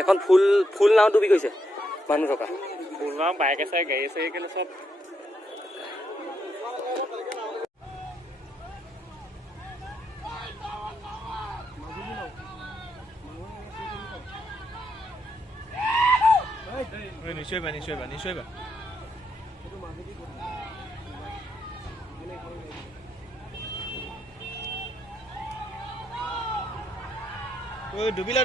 এখন ফুল নাও ডুবি গৈছে মানুহ থকা ফুল নাও বাইক আছে গাড়ী আছে কেলে সব নিশ্চয় বা ডুবিলা